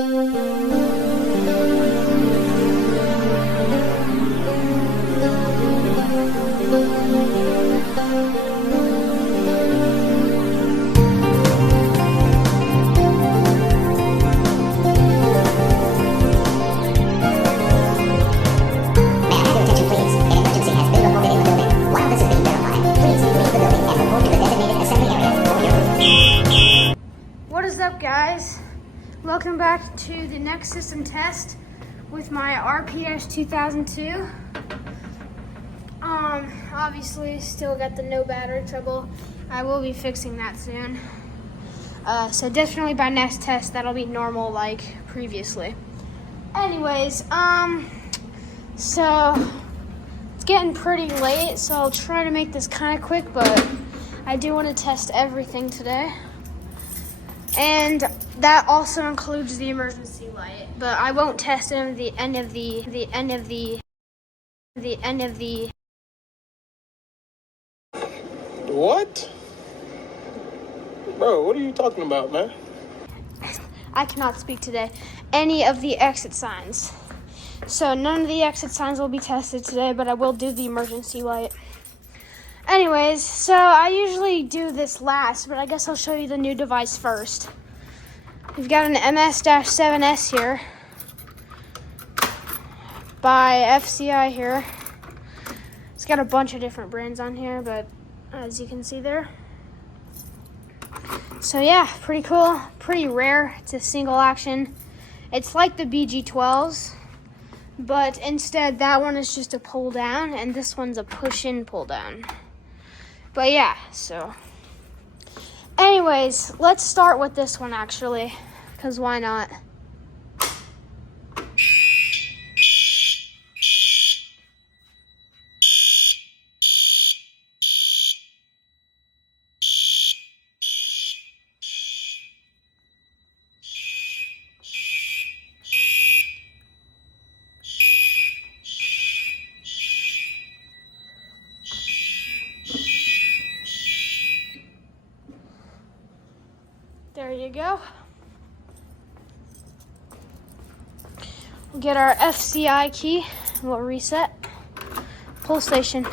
What is up, guys? Welcome back to the next system test with my RPS-2002. Obviously still got the no battery trouble. I will be fixing that soon. So definitely by next test that'll be normal like previously. Anyways, so it's getting pretty late, so I'll try to make this kind of quick, but I do want to test everything today. And that also includes the emergency light, but I won't test it at the end of the What? Bro, what are you talking about, man? I cannot speak today. Any of the exit signs. So none of the exit signs will be tested today, but I will do the emergency light. Anyways, so I usually do this last, but I guess I'll show you the new device first. We've got an MS-7S here by FCI here. It's got a bunch of different brands on here, but as you can see there. So yeah, pretty cool, pretty rare. It's a single action. It's like the BG12s, but instead that one is just a pull down and this one's a push in pull down. But yeah, so anyways, let's start with this one actually, because why not? There you go. We'll get our FCI key and we'll reset. Pull station.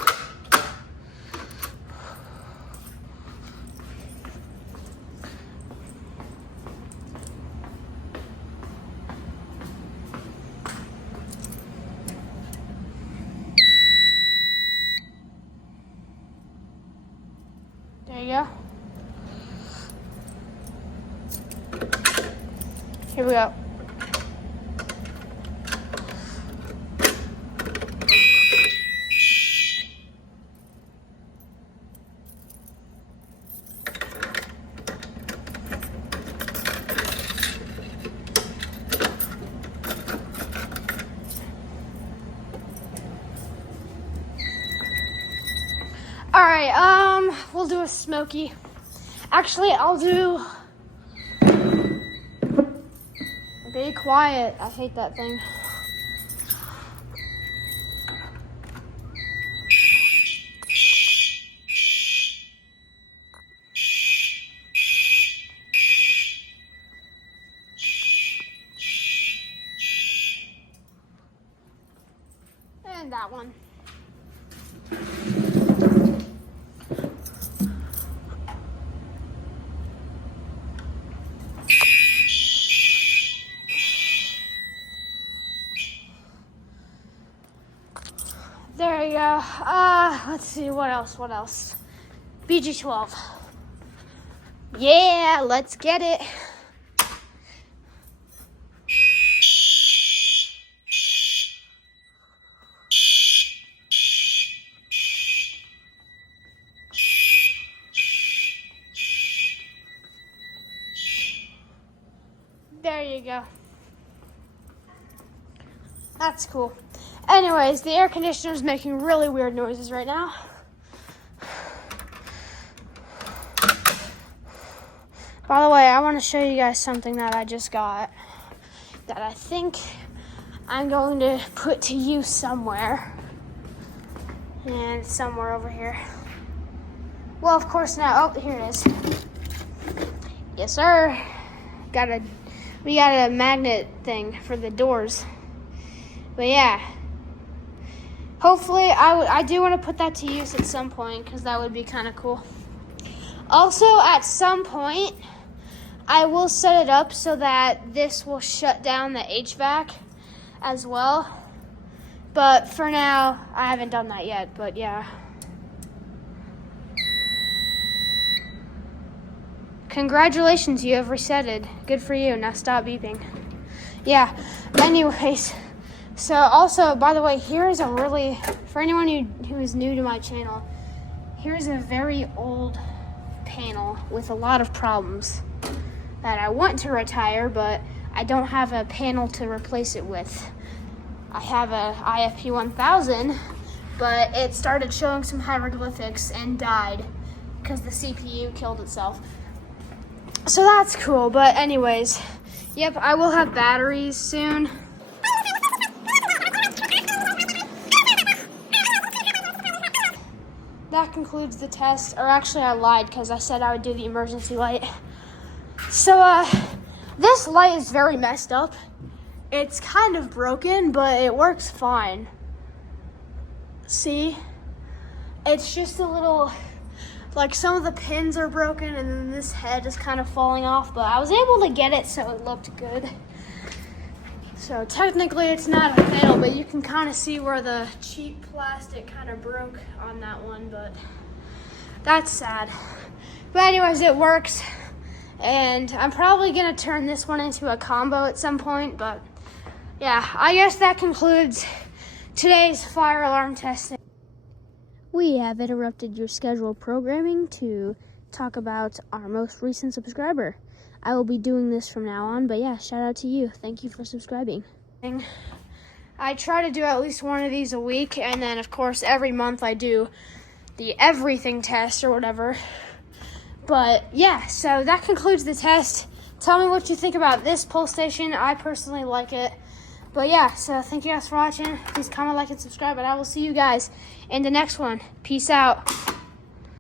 There you go. Here we go. All right, we'll do a smoky. Actually, I'll do. Be quiet. I hate that thing. And that one. There you go. Let's see, what else? BG12. Yeah, let's get it. There you go. That's cool. Anyways, the air conditioner is making really weird noises right now. By the way, I want to show you guys something that I just got that I think I'm going to put to use somewhere. And it's somewhere over here. Well, of course not. Oh, here it is. Yes, sir. We got a magnet thing for the doors. But yeah. Hopefully, I do want to put that to use at some point because that would be kind of cool. Also, at some point, I will set it up so that this will shut down the HVAC as well. But for now, I haven't done that yet, but yeah. Congratulations, you have resetted. Good for you. Now stop beeping. Yeah, anyways. So also, by the way, here's a really, for anyone who is new to my channel, here's a very old panel with a lot of problems that I want to retire, but I don't have a panel to replace it with. I have a IFP 1000, but it started showing some hieroglyphics and died because the CPU killed itself. So that's cool, but anyways, yep, I will have batteries soon. That concludes the test, or actually I lied because I said I would do the emergency light. So, this light is very messed up. It's kind of broken, but it works fine. See? It's just a little, like some of the pins are broken and then this head is kind of falling off, but I was able to get it so it looked good. So technically it's not a fail, but you can kind of see where the cheap plastic kind of broke on that one, but that's sad. But anyways, it works. And I'm probably going to turn this one into a combo at some point, but yeah, I guess that concludes today's fire alarm testing. We have interrupted your scheduled programming to talk about our most recent subscriber. I will be doing this from now on, but yeah, shout out to you. Thank you for subscribing. I try to do at least one of these a week, and then of course every month I do the everything test or whatever. But yeah, so that concludes the test. Tell me what you think about this pole station. I personally like it. But yeah, so thank you guys for watching. Please comment, like, and subscribe, and I will see you guys in the next one. Peace out.